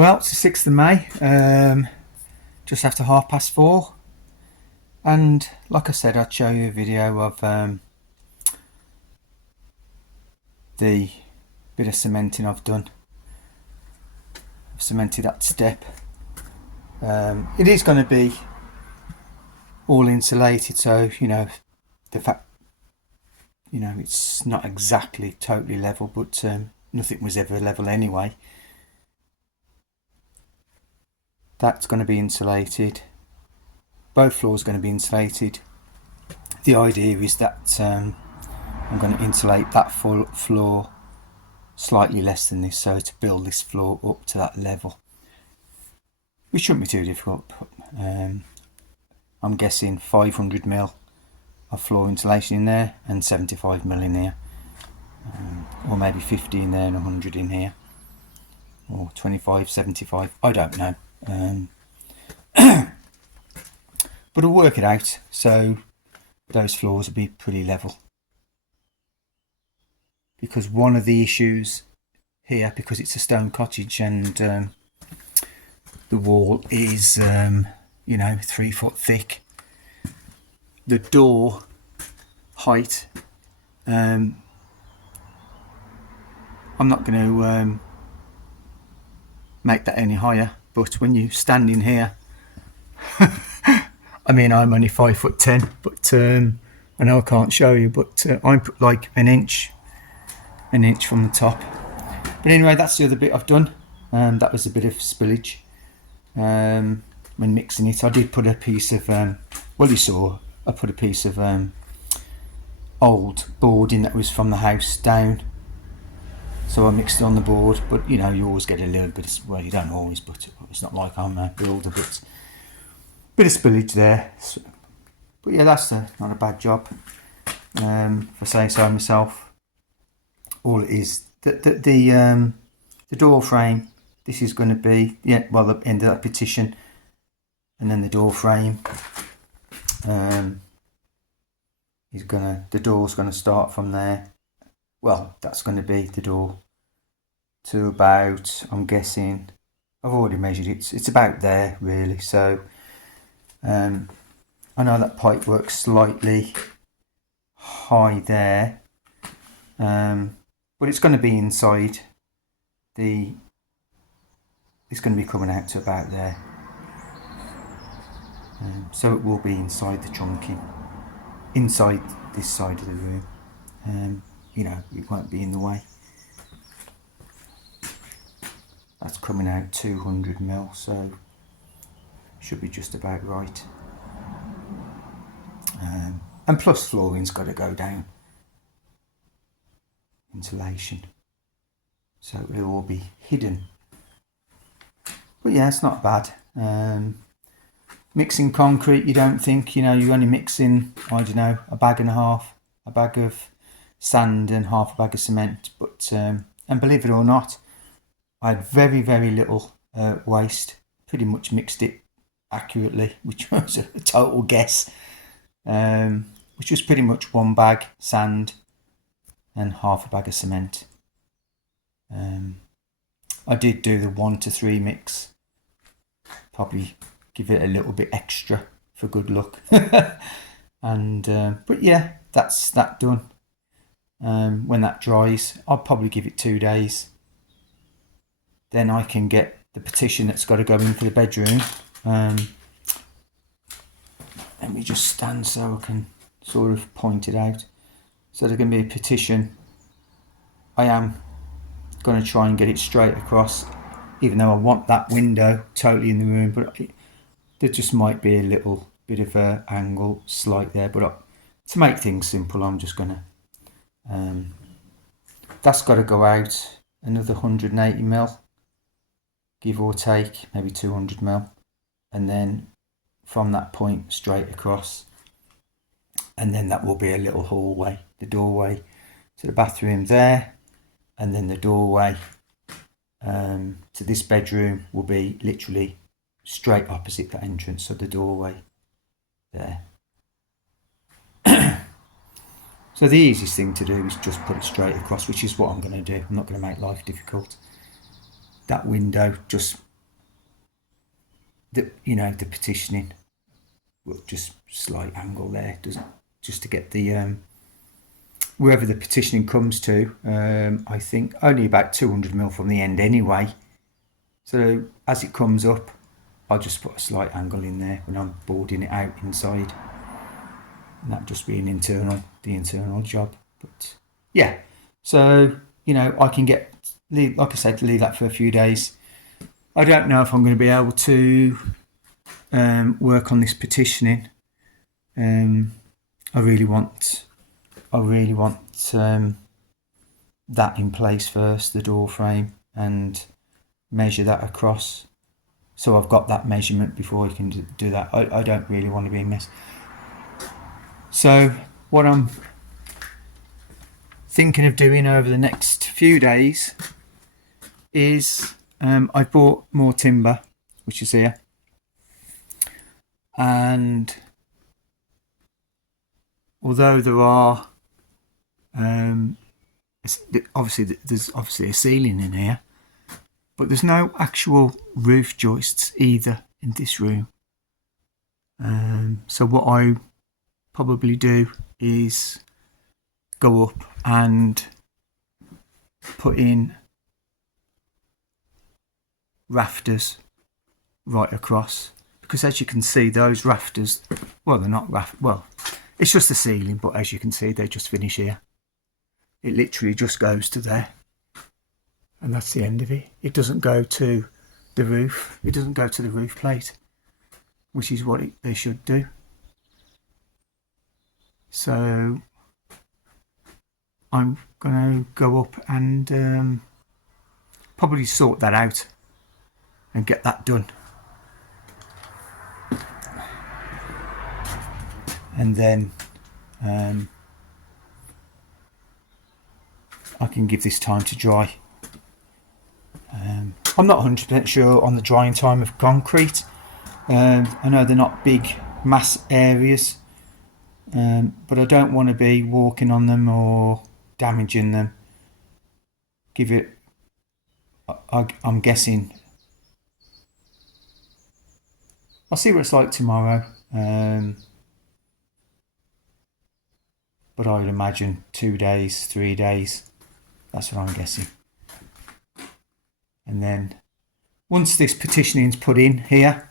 Well, it's the 6th of May, just after 4:30, and like I said, I'd show you a video of the bit of cementing I've done. I've cemented that step. It is going to be all insulated, so the fact it's not exactly totally level, but nothing was ever level anyway. That's going to be insulated. Both floors are going to be insulated. The idea is that I'm going to insulate that full floor slightly less than this, so to build this floor up to that level, which shouldn't be too difficult. I'm guessing 500mm of floor insulation in there and 75mm in here, or maybe 50 in there and 100 in here, or 25, 75, I don't know. But I'll work it out so those floors will be pretty level, because one of the issues here, because it's a stone cottage and the wall is 3 foot thick, the door height, I'm not going to make that any higher, but when you stand in here I mean, I'm only 5'10", but I know I can't show you, but I'm like an inch from the top. But anyway, that's the other bit I've done. That was a bit of spillage when mixing it. I did put a piece of well, you saw I put a piece of old boarding that was from the house down, so I mixed it on the board. But you always get a little bit of, well, you don't always, but it's not like I'm a builder, but bit of spillage there. So, but yeah, that's not a bad job, if I say so myself. All it is, the door frame, this is going to be the end of that petition, and then the door frame the door's going to start from there. Well, that's going to be the door to about, I'm guessing, I've already measured it, it's about there really. So I know that pipe works slightly high there, but it's going to be inside it's going to be coming out to about there, so it will be inside the trunking, inside this side of the room. It won't be in the way. That's coming out 200mm, so should be just about right. And plus flooring's got to go down, insulation, so it'll all be hidden. But yeah, it's not bad. Mixing concrete, you don't think, you're only mixing, I don't know, a bag and a half, a bag of sand and half a bag of cement. But and believe it or not, I had very, very little waste. Pretty much mixed it accurately, which was a total guess, which was pretty much one bag sand and half a bag of cement. I did do the 1 to 3 mix, probably give it a little bit extra for good luck. And but yeah, that's that done. When that dries, I'll probably give it 2 days, then I can get the petition that's got to go in for the bedroom. Let me just stand so I can sort of point it out. So there's going to be a petition. I am going to try and get it straight across, even though I want that window totally in the room, but there just might be a little bit of an angle slight there. But to make things simple, I'm just going to that's got to go out another 180mm, give or take, maybe 200mm, and then from that point straight across, and then that will be a little hallway, the doorway to the bathroom there, and then the doorway to this bedroom will be literally straight opposite the entrance of the doorway there. So the easiest thing to do is just put it straight across, which is what I'm going to do. I'm not going to make life difficult. That window, just the petitioning. Well, just slight angle there, doesn't just to get the wherever the petitioning comes to. I think only about 200mm from the end anyway. So as it comes up, I'll just put a slight angle in there when I'm boarding it out inside, and that'll just be the internal job. But yeah, so I can like I said, leave that for a few days. I don't know if I'm going to be able to work on this petitioning. I really want that in place first, the door frame, and measure that across. So I've got that measurement before I can do that. I don't really want to be a mess. So what I'm thinking of doing over the next few days is I bought more timber, which is here, and although there are there's obviously a ceiling in here, but there's no actual roof joists either in this room. So what I probably do is go up and put in rafters right across, because as you can see, those rafters, well, they're not it's just the ceiling, but as you can see, they just finish here. It literally just goes to there, and that's the end of it. It doesn't go to the roof. It doesn't go to the roof plate, which is what they should do. So I'm going to go up and probably sort that out and get that done. And then I can give this time to dry. I'm not 100% sure on the drying time of concrete. I know they're not big mass areas, but I don't want to be walking on them or damaging them. I'm guessing, I'll see what it's like tomorrow, but I would imagine 2 days, 3 days, that's what I'm guessing. And then once this petitioning's put in here,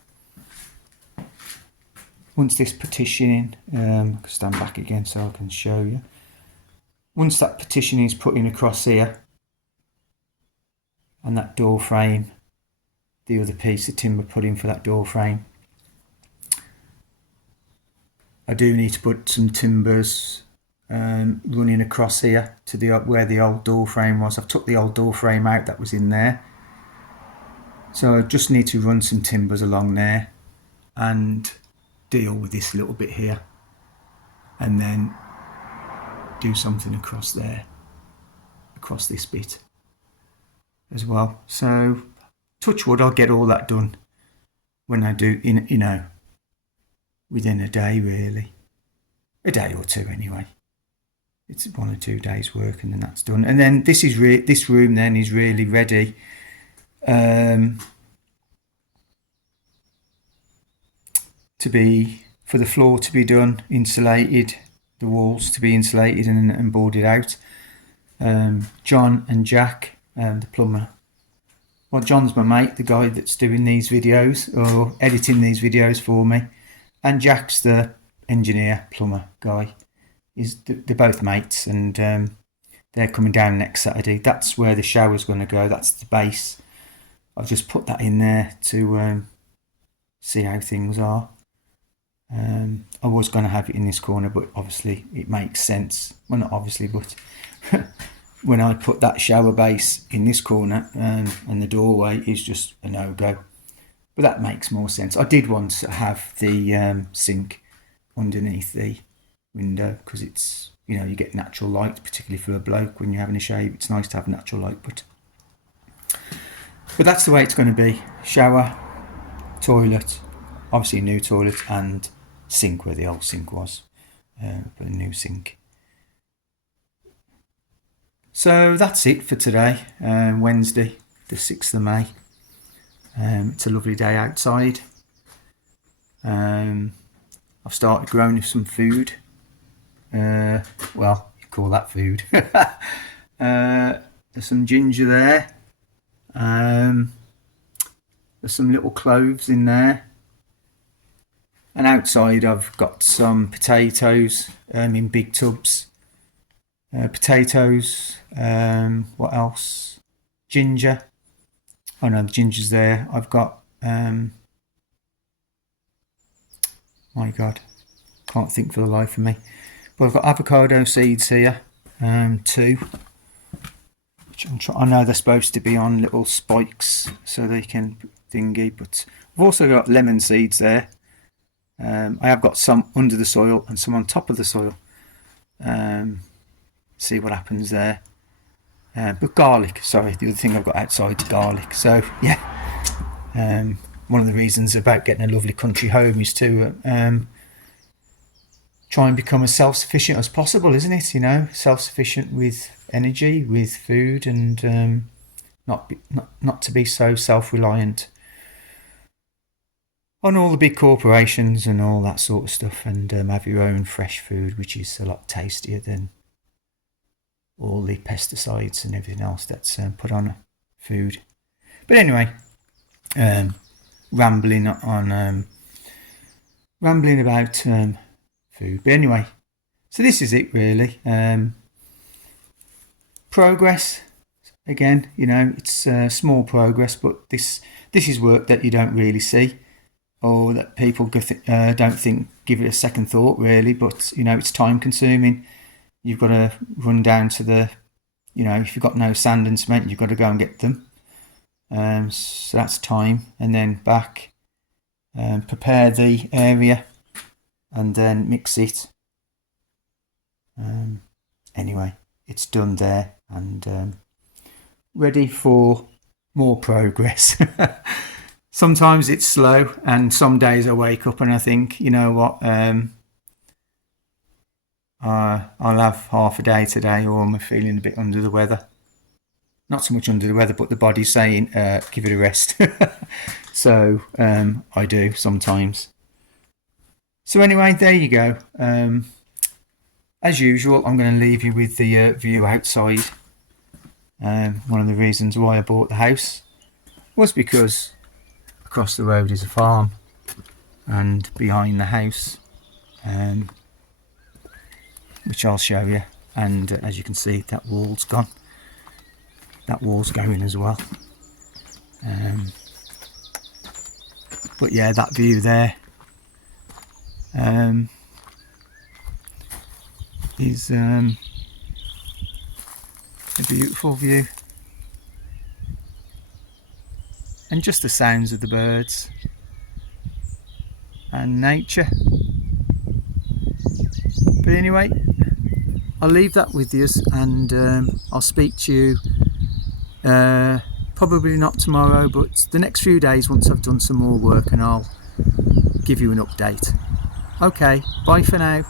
I'll stand back again so I can show you. Once that petitioning is put in across here, and that door frame, the other piece of timber put in for that door frame, I do need to put some timbers running across here to where the old door frame was. I've took the old door frame out that was in there, so I just need to run some timbers along there and deal with this little bit here, and then do something across there, across this bit as well. So touch wood, I'll get all that done when I do, within a day, really, a day or two anyway. It's 1 or 2 days work, and then that's done. And then this room then is really ready for the floor to be done, insulated, the walls to be insulated and boarded out. John and Jack, the plumber. Well, John's my mate, the guy that's doing these videos or editing these videos for me, and Jack's the engineer, plumber guy. They're both mates, and they're coming down next Saturday. That's where the shower's going to go. That's the base. I've just put that in there to see how things are. I was going to have it in this corner, but obviously it makes sense. Well, not obviously, but when I put that shower base in this corner, and the doorway is just a no-go. But that makes more sense. I did want to have the sink underneath the window, because it's, you get natural light, particularly for a bloke when you're having a shave. It's nice to have natural light, but that's the way it's going to be. Shower, toilet, obviously a new toilet, and sink where the old sink was, but a new sink. So that's it for today, Wednesday the 6th of May. It's a lovely day outside. I've started growing some food. Well, you call that food. There's some ginger there. There's some little cloves in there. And outside I've got some potatoes in big tubs. Potatoes, what else? Ginger. Oh no, the ginger's there. I've got, my God, can't think for the life of me. But I've got avocado seeds here, 2. I know they're supposed to be on little spikes so they can thingy, but I've also got lemon seeds there. I have got some under the soil and some on top of the soil. See what happens there. But garlic, sorry, the other thing I've got outside is garlic. So yeah, one of the reasons about getting a lovely country home is to try and become as self-sufficient as possible, isn't it? You know, self-sufficient with energy, with food, and not to be so self-reliant on all the big corporations and all that sort of stuff, and have your own fresh food, which is a lot tastier than all the pesticides and everything else that's put on food. But anyway, rambling about food. But anyway, so this is it really. Progress. Again, you know, it's small progress, but this is work that you don't really see, or that people don't think, give it a second thought really. But you know, it's time consuming. You've got to run down to the, you know, if you've got no sand and cement, you've got to go and get them. So that's time, and then back, prepare the area, and then mix it. Anyway, it's done there, and ready for more progress. Sometimes it's slow, and some days I wake up and I think, you know what, I'll have half a day today, or I'm feeling a bit under the weather. Not so much under the weather, but the body's saying, give it a rest. So I do sometimes. So anyway, there you go. As usual, I'm going to leave you with the view outside. One of the reasons why I bought the house was because across the road is a farm, and behind the house, which I'll show you, and as you can see, that wall's gone. That wall's going as well. But yeah, that view there is a beautiful view, and just the sounds of the birds and nature. But anyway, I'll leave that with you, and I'll speak to you probably not tomorrow, but the next few days once I've done some more work, and I'll give you an update. Okay, bye for now.